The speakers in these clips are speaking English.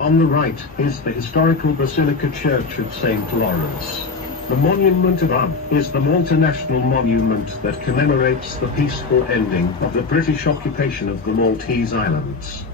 On the right is the historical Basilica Church of St. Lawrence. The monument above is the Malta National Monument that commemorates the peaceful ending of the British occupation of the Maltese Islands.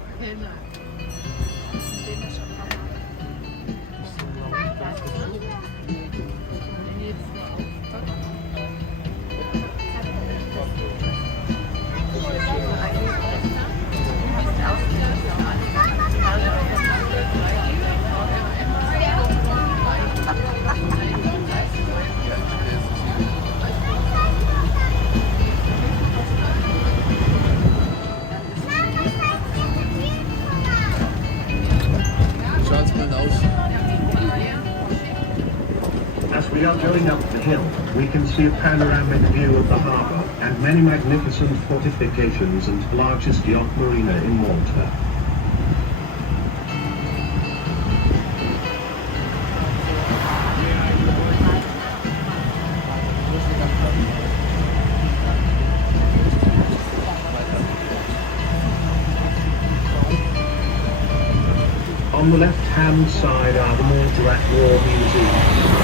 As we are going up the hill, we can see a panoramic view of the harbour and many magnificent fortifications and largest yacht marina in Malta. On the left-hand side are the Malta at War museums.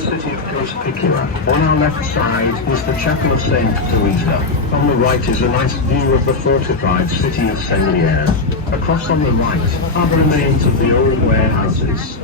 City of Cospicua. On our left side is the chapel of St. Vittoriosa. On the right is a nice view of the fortified city of Senglea. Across on the right are the remains of the old warehouses.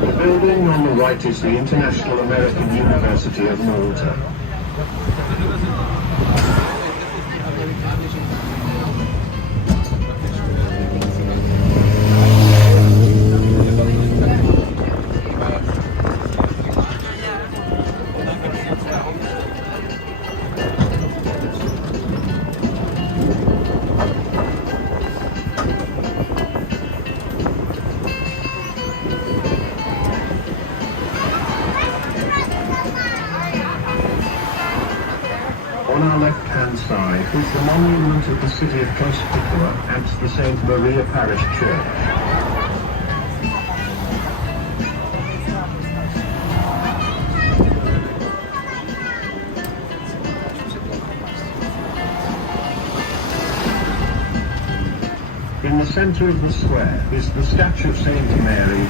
The building on the right is the International American University of Malta. On our left-hand side is the monument of the city of Cospicua and the St. Maria Parish Church. In the centre of the square is the statue of St. Mary.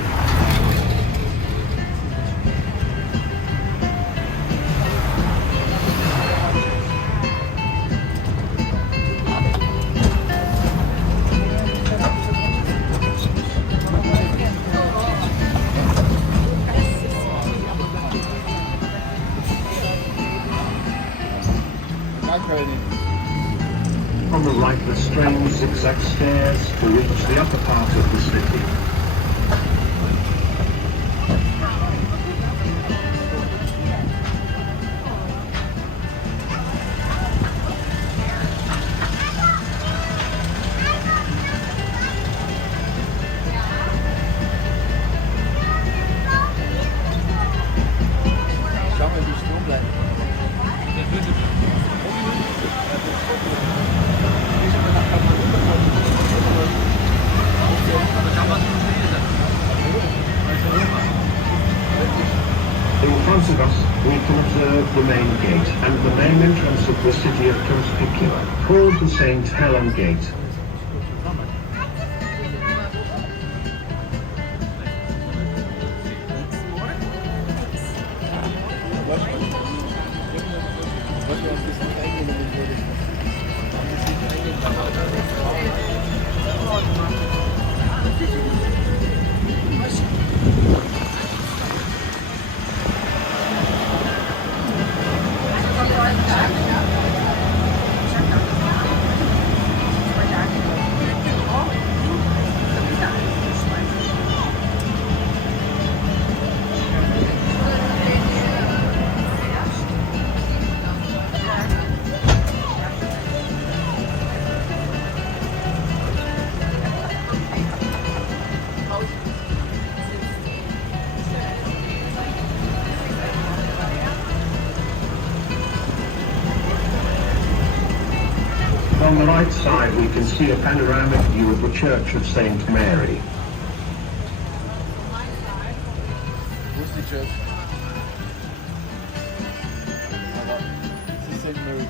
On the right, the strange zigzag stairs to reach the upper part of the city. In front of us, we can observe the main gate and the main entrance of the city of Cospicua, called the St. Helen Gate. right side we can see a panoramic view of the Church of St. Mary. Wo ist die Church? Das ist St. Mary.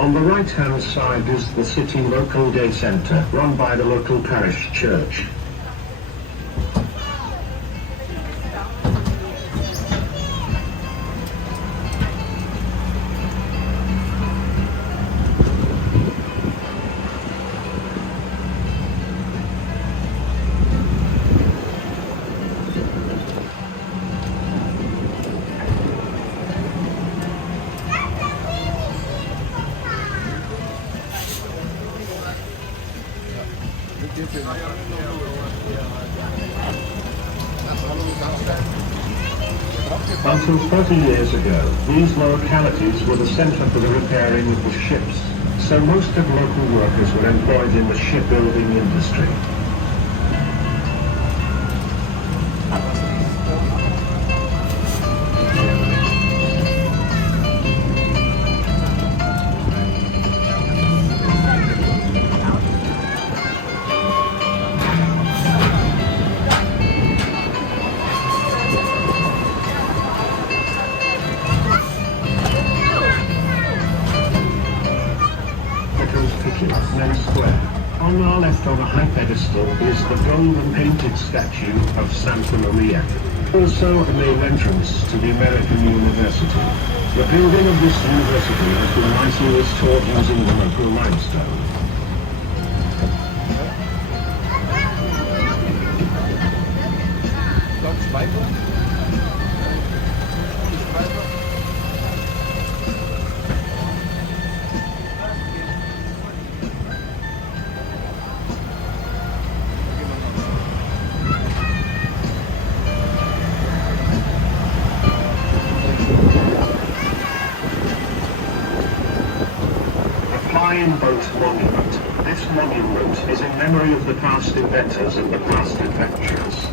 On the right-hand side is the city local day centre, run by the local parish church. Until 30 years ago, these localities were the centre for the repairing of the ships, so most of local workers were employed in the shipbuilding industry. On our left on a high pedestal is the golden painted statue of Santa Maria, also a main entrance to the American University. The building of this university has been nicely restored using the local limestone. Boat monument. This monument is in memory of the past inventors and the past adventurers.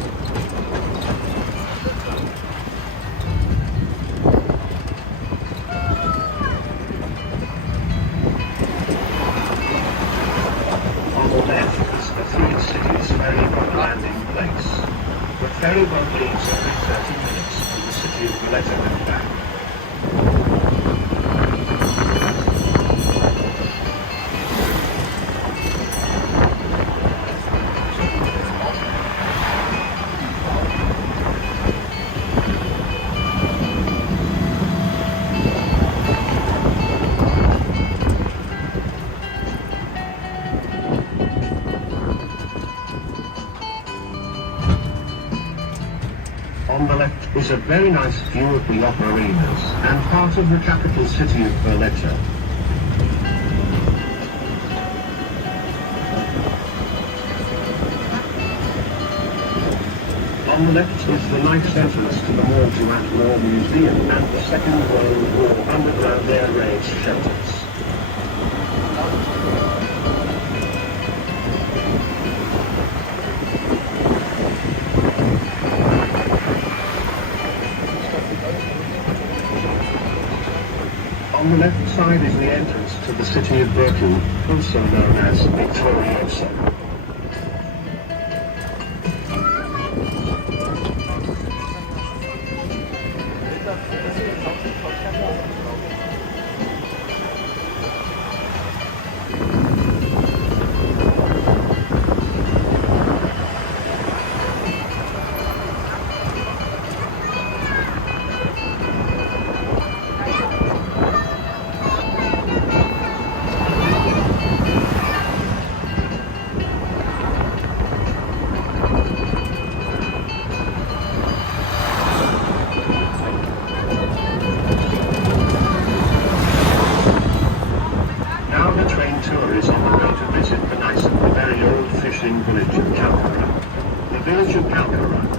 On the left is the Three Cities ferry boat landing place. The ferry boat leaves every 30 minutes to the city of Valletta and back. On the left is a very nice view of the opera arenas and part of the capital city of Valletta. On the left is the nice entrance to the Malta War Museum and the Second World War underground air raid shelters. On the left side is the entrance to the city of Birgu, also known as Vittoriosa.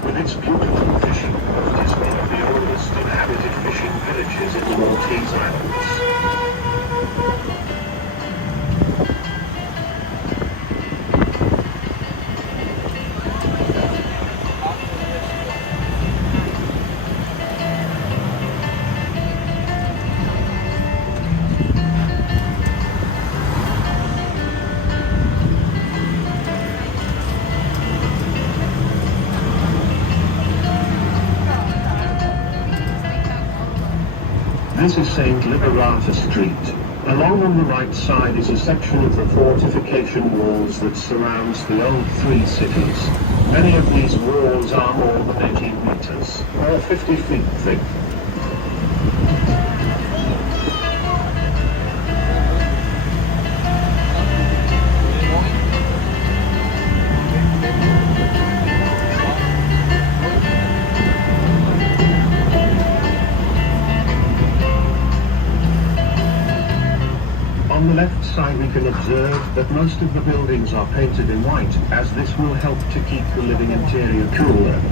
With its beautiful fishing port is one of the oldest inhabited fishing villages in the Maltese Islands. This is St. Liberata Street. Along on the right side is a section of the fortification walls that surrounds the old three cities. Many of these walls are more than 18 meters, or 50 feet thick. On the left side we can observe that most of the buildings are painted in white, as this will help to keep the living interior cooler.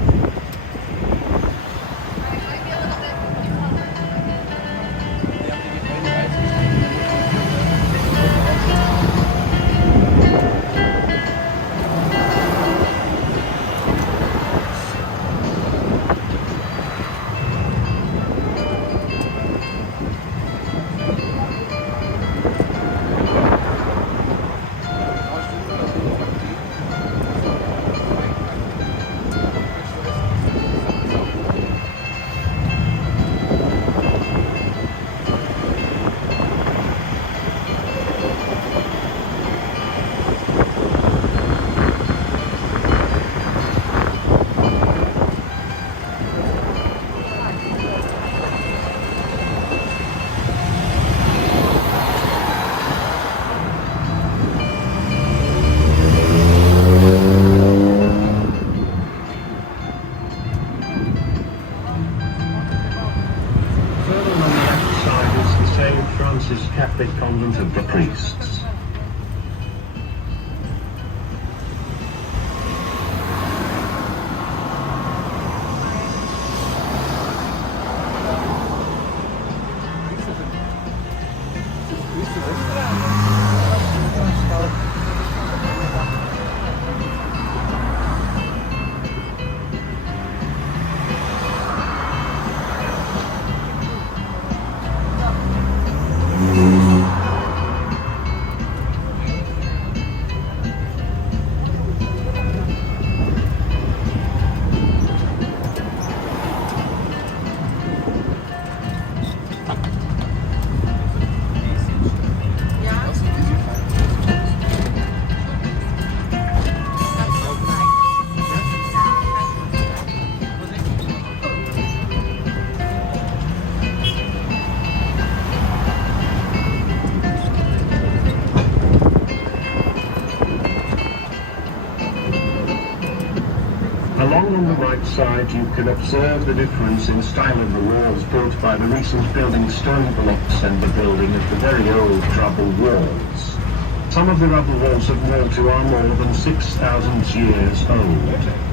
Catholic convent of the priests. Along on the right side you can observe the difference in style of the walls built by the recent building stone blocks and the building of the very old rubble walls. Some of the rubble walls of Malta are more than 6,000 years old.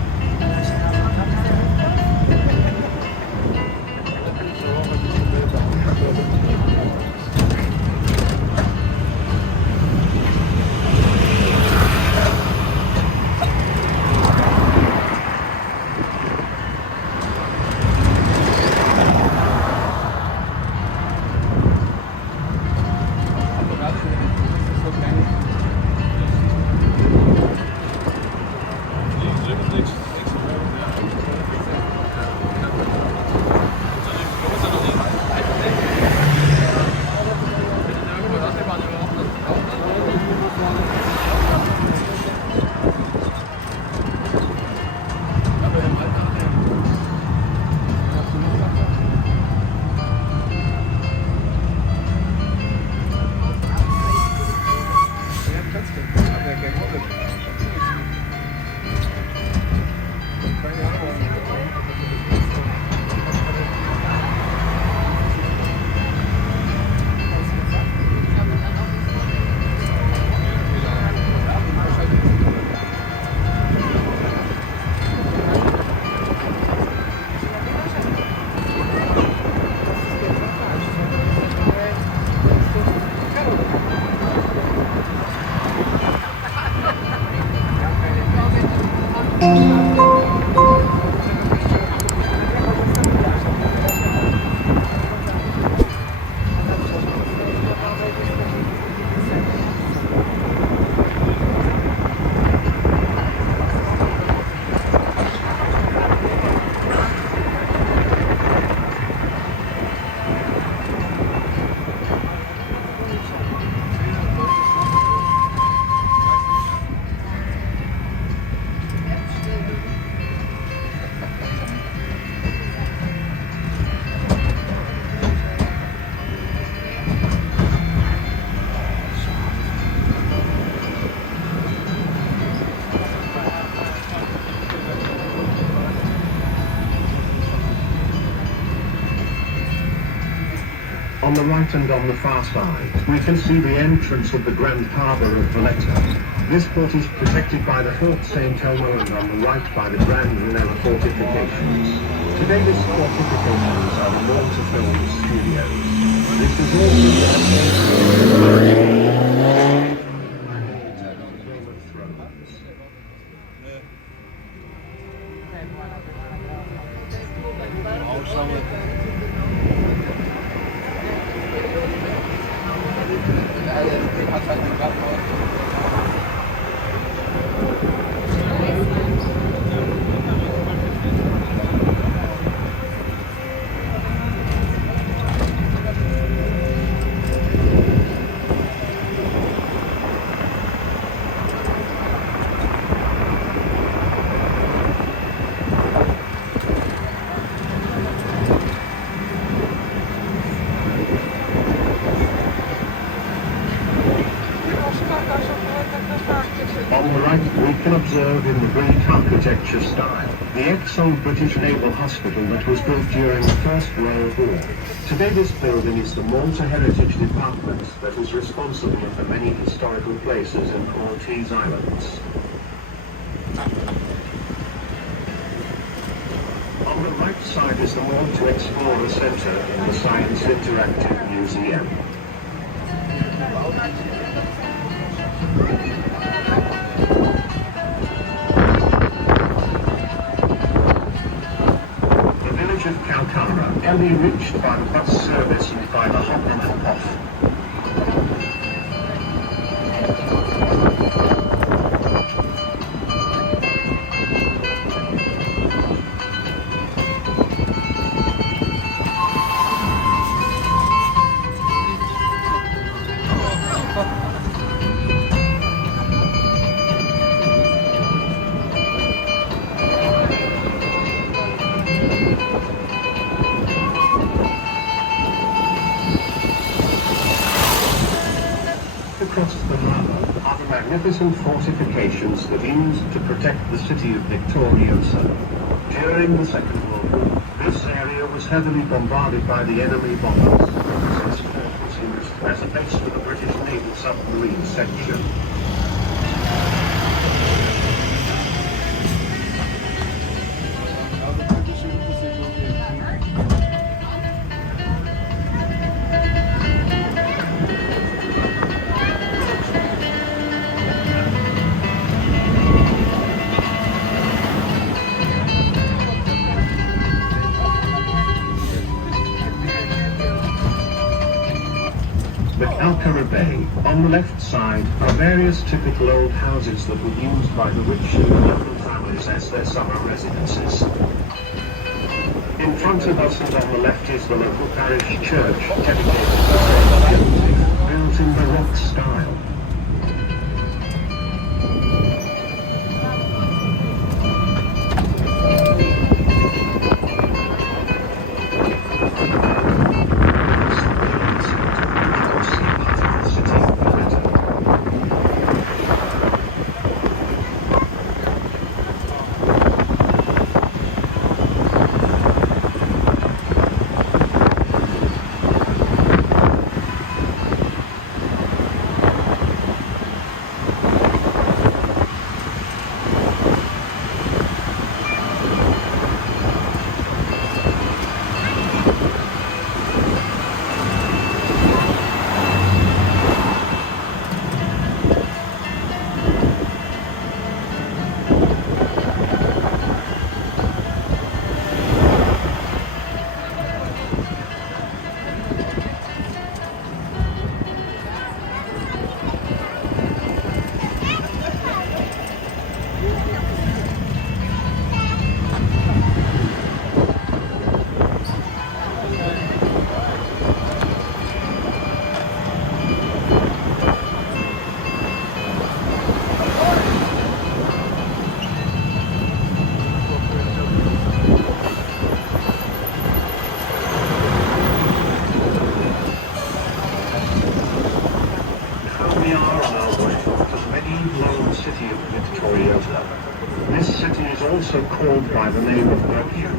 On the right and on the far side, we can see the entrance of the Grand Harbour of Valletta. This port is protected by the Fort St. Elmo and on the right by the Grand Harbour fortifications. Today these fortifications are the Malta Film Studios. This is also the Game of Thrones. On the right, we can observe in the Greek architecture style the ex-old British Naval Hospital that was built during the First World War. Today this building is the Malta Heritage Department that is responsible for many historical places in the Maltese Islands. On the right side is the Malta Explorer Centre in the Science Interactive Museum. Can be reached by the bus service and by the hop and hop off. Across the harbour are the magnificent fortifications that used to protect the city of Vittoriosa. During the Second World War, this area was heavily bombarded by the enemy bombers. This fort was used as a base for the British Naval submarine section. Bay. On the left side are various typical old houses that were used by the rich and local families as their summer residences. In front of us and on the left is the local parish church dedicated to St. Gilda, built in Baroque style. city of Vittoriosa. This city is also called by the name of Birgu.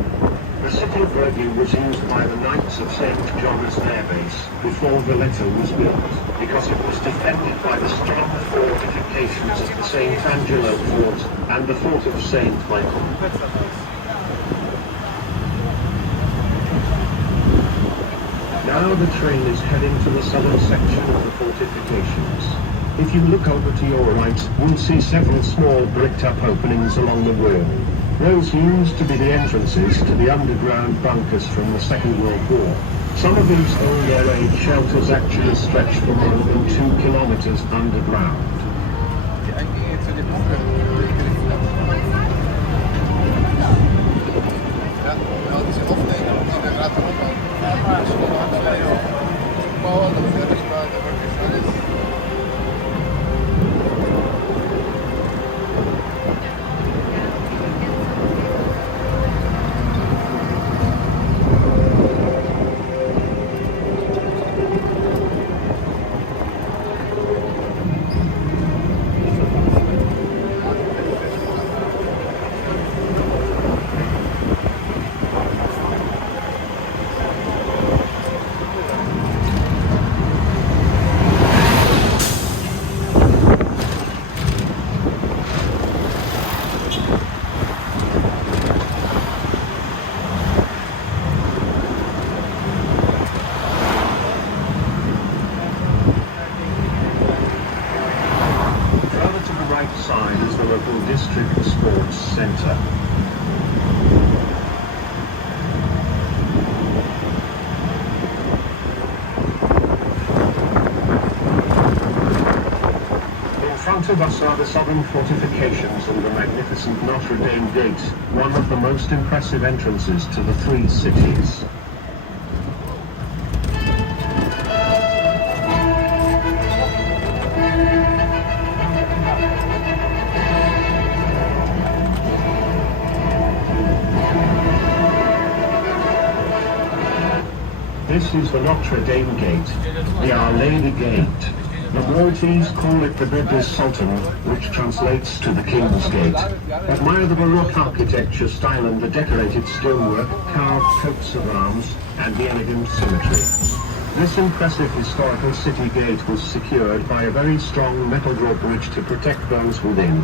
The city of Birgu was used by the Knights of St. John as their base before Valletta was built, because it was defended by the strong fortifications of the St. Angelo fort and the fort of St. Michael. Now the train is heading to the southern section of the fortifications. If you look over to your right, you'll see several small bricked-up openings along the wall. Those used to be the entrances to the underground bunkers from the Second World War. Some of these old air-raid shelters actually stretch for more than 2 kilometers underground. Side is the local district sports centre. In front of us are the southern fortifications and the magnificent Notre Dame Gate, one of the most impressive entrances to the three cities. This is the Notre Dame Gate, the Our Lady Gate. The Maltese call it the Birgu Sultan, which translates to the King's Gate. Admire the Baroque architecture style and the decorated stonework, carved coats of arms, and the elegant symmetry. This impressive historical city gate was secured by a very strong metal drawbridge to protect those within.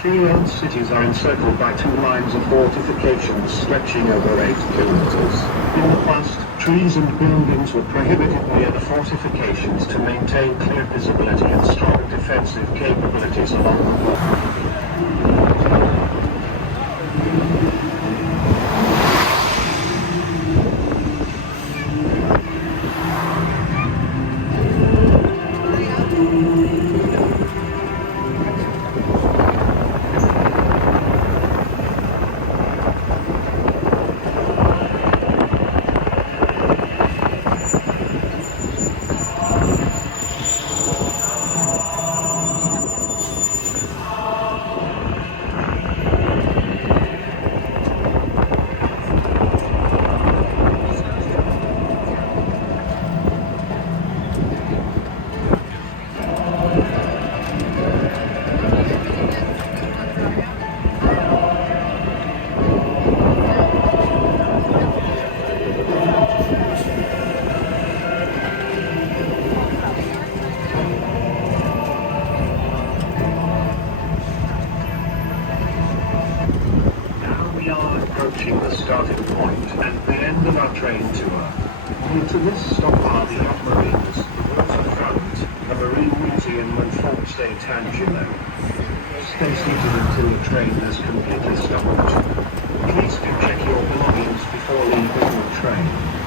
Three old cities are encircled by two lines of fortifications stretching over 8 kilometers. In the past, trees and buildings were prohibited near the fortifications to maintain clear visibility and strong defensive capabilities along the wall. point and the end of our train tour. Near to this stop are the yacht marines, the waterfront, the marine museum and Fort St. Angelo. Stay seated until the train has completely stopped. Please do check your belongings before leaving the train.